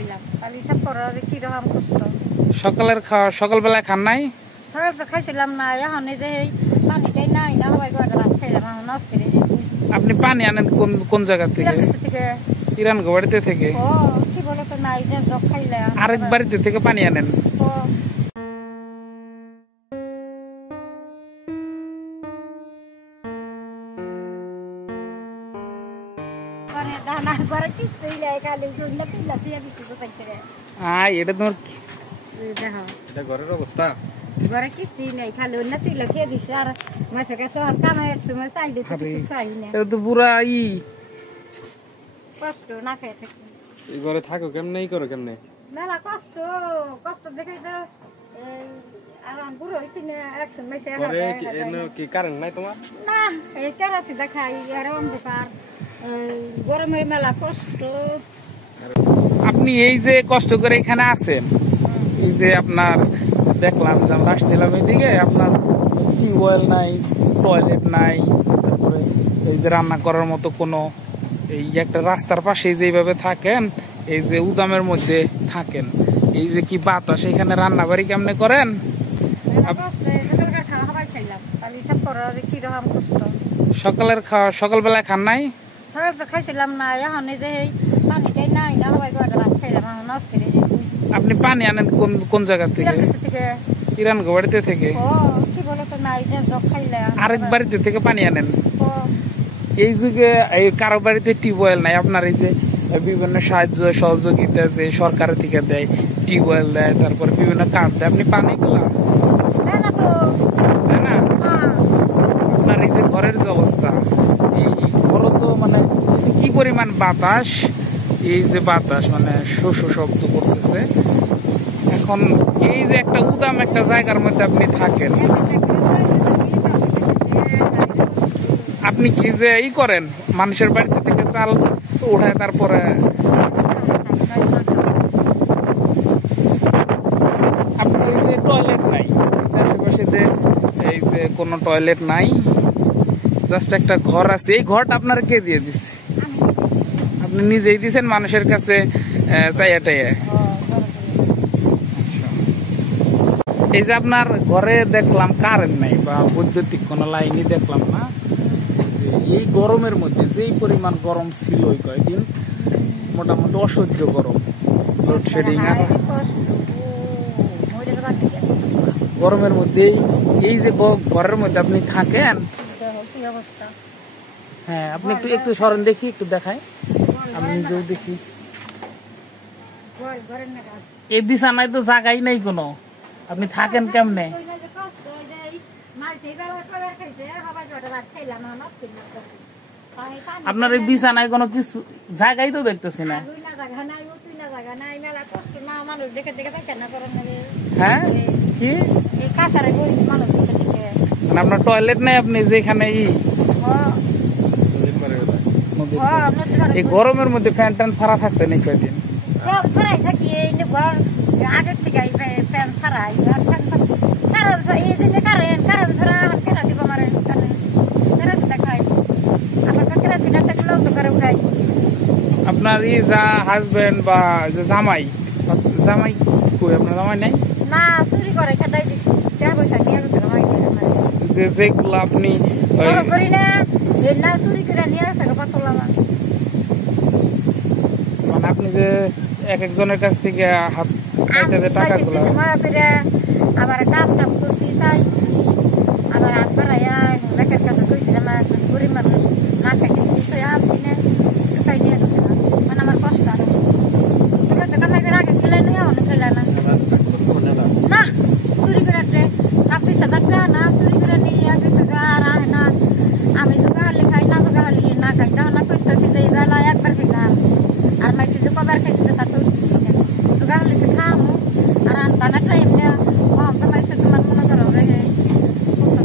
খাইলাম কালি সব করার কি রকম কষ্ট সকালের খাওয়া সকালবেলায় খান নাই? সকাল তো খাইছিলাম না এখন এই যে এই পানিটাই নাই না হওয়াই করে ভাত খাইলাম এখন নষ্ট করে আপনি পানি আনেন কোন কোন জায়গা থেকে? থেকে ইরান বাড়িতে থেকে? ও কি বলে তো নাই যে জব খাইলাম আরেক বাড়িতে থেকে পানি আনেন? ও করে দানা করে কি কইলাই কালি জন্য পিলা পিয়া দিছি তো তাইতে এটা তোমার দেখো এটা ঘরের অবস্থা ঘরে কিছু নেই খালি অন্য তুই খেয়ে দিস আর মাসের কাছে আর কামাই সময় চাই দিতে কিছু চাই না এটা তো পুরা কষ্ট না খেয়ে থাকি এই ঘরে থাকো কেমনে করো কেমনে মেলা কষ্ট কষ্ট দেখে তো আর বুড়ো হয়েছি না একশো মাসে ঘরে কি কারেন্ট নাই তোমার? না এই কেরাসি দেখাই আর অন্ধকার গরমে মেলা কষ্ট। আপনি এই যে কষ্ট করে এখানে আছেন, এই যে আপনার দেখলাম যে আমরা আসছিলাম এইদিকে, আপনার টিউবওয়েল নাই, টয়লেট নাই, তারপরে এই যে রান্না করার মতো কোনো এই একটা রাস্তার পাশে যেভাবে থাকেন, এই যে উদামের মধ্যে থাকেন, এই যে কি বাতাস, এখানে রান্না বাড়ি কেমনে করেন? সকালের খাওয়া সকালবেলায় খান নাই? খাইছিলাম না এখন এই যে এই পানিটাই নাই না হওয়াই করে ভাত খাইলাম এখন নষ্ট করে আপনি পানি আনেন কোন কোন জায়গা থেকে? ইরান বাড়িতে থেকে? কি বলে তো নাই যে জব খাইলাম আরেক বাড়িতে থেকে পানি আনেন? এই যুগে এই কারো বাড়িতে টিউবওয়েল নাই, আপনার এই যে বিভিন্ন সাহায্য সহযোগিতা যে সরকারের থেকে দেয়, টিউবওয়েল দেয়, তারপরে বিভিন্ন কাজ দেয়, আপনি পানি গুলা তাই না? আপনার এই যে ঘরের যে অবস্থা, এই ঘর তো মানে কি পরিমাণ বাতাস, এই যে বাতাস মানে শোষ শব্দ করতেছে। এখন এই যে একটা উদাম একটা জায়গার মধ্যে আপনি থাকেন, আপনি কি যে করেন মানুষের বাড়িতে থেকে চাল উঠায় তারপরে আপনার এই যে টয়লেট নাই, আশেপাশে যে এই যে কোনো টয়লেট নাই, জাস্ট একটা ঘর আছে, এই ঘরটা আপনার কে দিয়ে দিচ্ছে? আপনি নিজেই দিচ্ছেন মানুষের কাছে চাইয়া টাইয়া? এই যে আপনার ঘরে দেখলাম কারেন্ট নাই বা বৈদ্যুতিক কোনো লাইনই দেখলাম না, এই গরমের মধ্যে যেই পরিমাণ গরম ছিল ওই কয়েকদিন, মোটামুটি অসহ্য গরম, লোডশেডিং, গরমের মধ্যে এই যে ঘরের মধ্যে আপনি থাকেন, হ্যাঁ আপনি একটু একটু সরেন দেখি, একটু দেখায়, আমি নিজেও দেখি। এই বিছানায় তো জায়গাই নাই কোনো, আপনি থাকেন কেমনে? আপনার এই বিছানায় কোনো কিছু জায়গাই তো দেখতেছি না। হ্যাঁ কি আপনার টয়লেট নাই, আপনি যেখানে এই গরমের মধ্যে ফ্যান ট্যান সারা থাকছে নাকি কয়েকদিন? আগের থেকে ফ্যান ছাড়াই কারেন্ট ছাড়া কেনা দিব আমার কেরাসিনটা খাই, আমার কেরাসিনটা থাকলেও তো করে খাই। আপনার যা হাজবেন্ড বা জামাই, জামাই কই? আপনার জামাই নাই? না, চুরি করে খেতাই দিচ্ছি, টাকা পয়সা নিয়ে গেছে যেগুলো আপনি করি না, চুরি করে নিয়ে গেছে পাতলা মানে আপনি যে এক একজনের কাছ থেকে হাত টাকাগুলো আবার কাম টাম করছি, চাইছি, আবার হাত বাড়াইয়া লেখের কাছে কইছিলাম গরিব মানুষ না খাইছি আনছি না, খাই নিয়ে গেছে না, মানে আমার কষ্ট আর আগে খেলে নিয়ে অনেক খেলে না না চুরি করে 26,000 টাকা না চুরি করে নিয়ে গেছে আর আয় না। আমি জোগাহালি খাই না, জোগাহালি না খাই না না করতেছি যে বেলা একবার খেলাম আর মাইছি যে কবার খাইছে তা তো জোগাহালি সে খামো আর আনতানা টাইম নেওয়া কম তো মাইছে তোমার মনে করো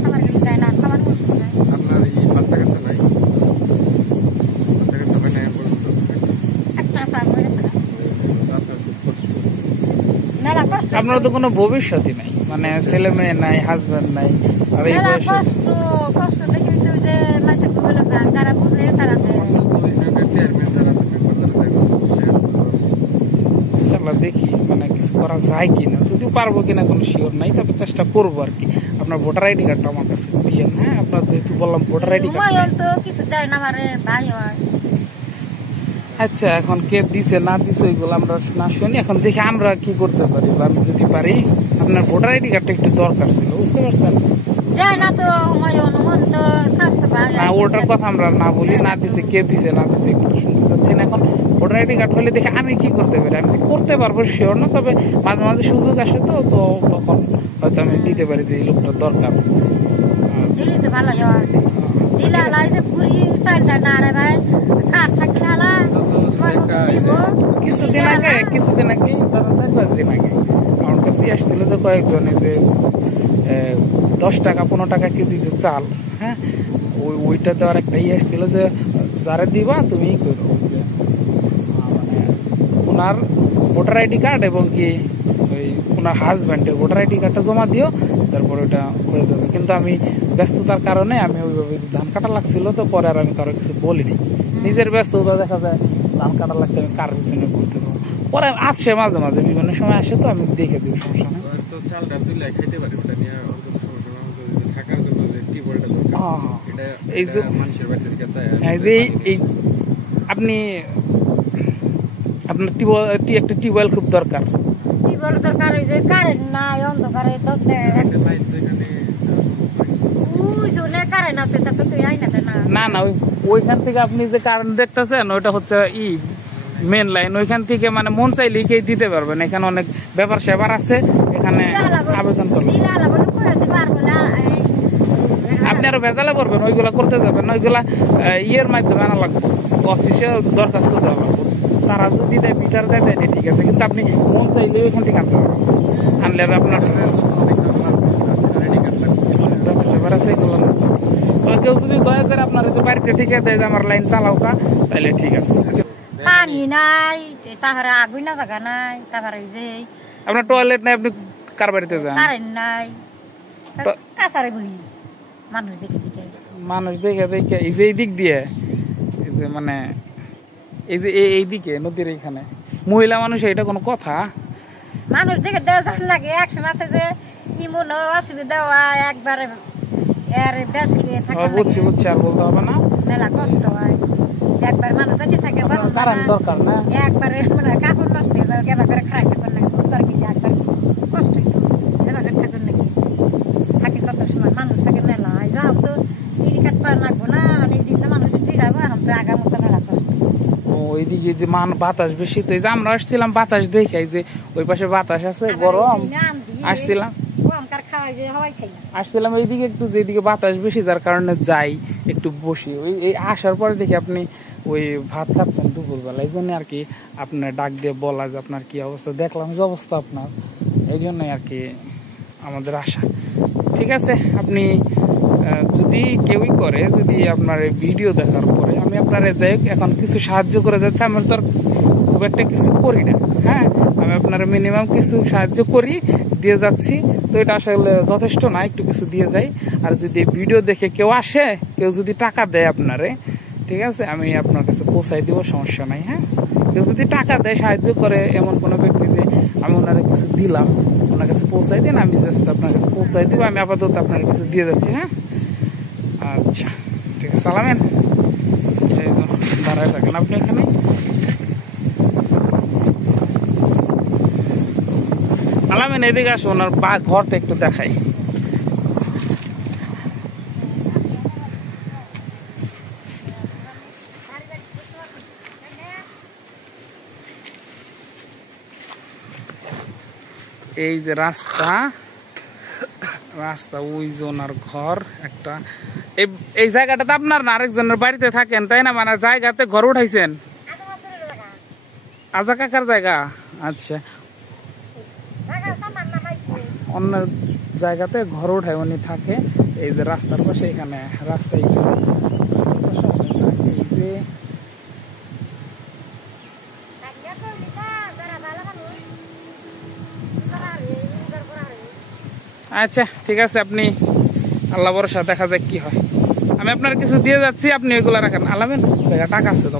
খাবার গেলে যায় না, খাবার মুশকিল নাই। আপনার এই বাচ্চা কাচ্চা নাই? বাচ্চা কাচ্চা হয় না একটা সার হয়ে গেছে মেলা কষ্ট। আপনার তো কোনো ভবিষ্যৎই নাই, মানে ছেলে মেয়ে নাই, হাজবেন্ড নাই, আর এই কষ্ট কষ্ট দেখি যে মাসে গুলো যারা বুঝে তারা এগুলা দেখি মানে কিছু করা যায় কিনা, যদিও পারবো কিনা কোনো শিওর নাই, তবে চেষ্টা করবো আর কি। আপনার ভোটার আইডি কার্ডটা আমার কাছে দিয়েন। হ্যাঁ, আপনার যেহেতু বললাম ভোটার আইডি কার্ড তো কিছু দেয় না আমারে ভাই হয়। আচ্ছা, এখন কে দিছে না দিছে ওইগুলো আমরা না শুনি, এখন দেখি আমরা কি করতে পারি। আমি যদি পারি, আপনার ভোটার আইডি কার্ডটা একটু দরকার ছিল, বুঝতে পারছেন? দেয় না তো হুমায়ুন তো স্বাস্থ্য ভাই। না, ওটার কথা আমরা না বলি, না দিছে কে দিছে না দিছে একটু শুনতে চাচ্ছি না। এখন ভোটার আইডি কার্ড হলে দেখে আমি কি করতে পারি, আমি করতে পারবো শিওর না, তবে মাঝে মাঝে সুযোগ আসে তো তখন হয়তো আমি দিতে পারি যে এই লোকটার দরকার। দিলে তো ভালো হয়। দিলে আলাই যে পুরি সাইডটা না রে ভাই, কাঠ থাকলে আলা কিছুদিন আগে ধরুন 4-5 দিন আগে আমার কাছে আসছিল যে কয়েকজনে যে 10 টাকা 15 টাকা কেজি যে চাল, হ্যাঁ, ওইটা দেওয়ার একটা আসছিল যে যারা দিবা তুমি করো, যে মানে ওনার ভোটার আইডি কার্ড এবং কি ওই ওনার হাজব্যান্ডের ভোটার আইডি কার্ডটা জমা দিও, তারপর ওইটা হয়ে যাবে। কিন্তু আমি ব্যস্ততার কারণে আমি ওইভাবে ধান কাটা লাগছিল, তো পরে আর আমি কারো কিছু বলিনি। নিজের ব্যস্ততা দেখা যায়, ধান কাটা লাগছে আমি কার পিছনে করতে যাবো। পরে আসছে মাঝে মাঝে বিভিন্ন সময় আসে, তো আমি দেখে দিই, সমস্যা নেই। তো চালটা তুলে খাইতে পারি, ওটা নিয়ে অন্তত সমস্যা না। থাকার জন্য যে টিউবওয়েলটা দরকার, এই যে মানুষের বাড়ি থেকে চায়। এই আপনি আপনার একটা টিউবওয়েল খুব দরকার। টিউবওয়েল দরকার, ওই যে কারেন্ট নাই, অন্ধকারে কারেন্ট আছে, তা তো তুই আই না। না ওইখান থেকে আপনি যে কারেন্ট দেখতেছেন ওইটা হচ্ছে মেন লাইন, ওইখান থেকে মানে মন চাইলে কে দিতে পারবেন। এখানে অনেক ব্যাপার সেবার আছে, এখানে আবেদন করবেন। আপনি আরো ভেজালে পড়বেন, ওইগুলা করতে যাবেন না, ওইগুলা ইয়ের মাধ্যমে আনা লাগবে, অফিসে দরখাস্ত দেওয়া লাগবে। তারা যদি দেয় মিটার দেয় দেয় ঠিক আছে, কিন্তু আপনি মন চাইলে ওইখান থেকে আনতে পারবেন। আনলে আপনার কেউ যদি দয়া করে আপনার বাড়িতে থেকে দেয় যে আমার লাইন চালাও কা, তাহলে ঠিক আছে। পানি নাই, তাহারে আগুন না জায়গা নাই, তারপরে যে আপনার টয়লেট নাই, আপনি কার বাড়িতে যান? কারেন্ট নাই, কাছারে বহি মানুষ দেখে দেখে এই যে এই দিক দিয়ে, এই যে মানে এই যে এইদিকে নদীর এইখানে মহিলা মানুষ, এটা কোনো কথা? মানুষ দেখে দেওয়া যান লাগে। একসময় আছে যে ইমন অসুবিধা হয়, একবারে বুঝছি, আর বলতে হবে না, মেলা কষ্ট হয়। একবার মানুষ যাতে থাকে দরকার না, একবারে মানে কাপড় নষ্ট হয়ে যাবে, এবার করে খারাপ থাকুন নাকি উত্তর কিন্তু একবার কষ্ট হইতো, এবার থাকুন নাকি থাকে কত সময় মানুষ থাকে মেলা হয়। যাও তো টিডি কাটতে লাগবো না, অনেক দিন তো মানুষ জিরাবো, এখন তো আগা মতো মেলা কষ্ট। ওইদিকে যে বাতাস বেশি, তো এই যে আমরা আসছিলাম বাতাস দেখে, যে ওই পাশে বাতাস আছে গরম, আসছিলাম এইদিকে একটু, যেদিকে বাতাস বেশি যার কারণে যাই একটু বসি। ওই আসার পরে দেখি আপনি ওই ভাত খাচ্ছেন দুপুরবেলা, এই জন্য আর কি আপনার ডাক দিয়ে বলা যে আপনার কি অবস্থা, দেখলাম যে অবস্থা আপনার, এই জন্যই আর কি আমাদের আশা। ঠিক আছে, আপনি যদি কেউই করে, যদি আপনার ভিডিও দেখার পরে আমি আপনার যাই এখন কিছু সাহায্য করে যাচ্ছি, আমি তো খুব একটা কিছু করি না, হ্যাঁ, আমি আপনার মিনিমাম কিছু সাহায্য করি, দিয়ে যাচ্ছি। তো এটা আসলে যথেষ্ট না, একটু কিছু দিয়ে যাই। আর যদি ভিডিও দেখে কেউ আসে, কেউ যদি টাকা দেয় আপনারে, ঠিক আছে, আমি আপনার কাছে পৌঁছাই দিব, সমস্যা নাই। হ্যাঁ, কেউ যদি টাকা দেয়, সাহায্য করে, এমন কোনো ব্যক্তি যে আমি ওনারা কিছু দিলাম, ওনার কাছে পৌঁছাই দিন, আমি জাস্ট আপনার কাছে পৌঁছাই দিব। আমি আপাতত আপনার কিছু দিয়ে যাচ্ছি। হ্যাঁ, আচ্ছা, ঠিক আছে, সালামেন, দাঁড়ায় থাকেন আপনি এখানে। আলামেন, এদিকে আসো, ওনার ঘরটা একটু দেখাই। এই যে রাস্তা, ওই যে ওনার ঘর একটা। এই জায়গাটাতে আপনার না আরেকজনের বাড়িতে থাকেন, তাই না? মানে জায়গাতে ঘর উঠাইছেন, আজা কাকার জায়গা। আচ্ছা, অন্য জায়গাতে ঘর উঠায় উনি থাকে। এই যে রাস্তার পাশে, এখানে রাস্তায় আচ্ছা, ঠিক আছে, আপনি আল্লাহ ভরসা, দেখা যাক কি হয়। আমি আপনার কিছু দিয়ে যাচ্ছি, আপনি এগুলা রাখেন। আলামেন, টাকা আছে তো।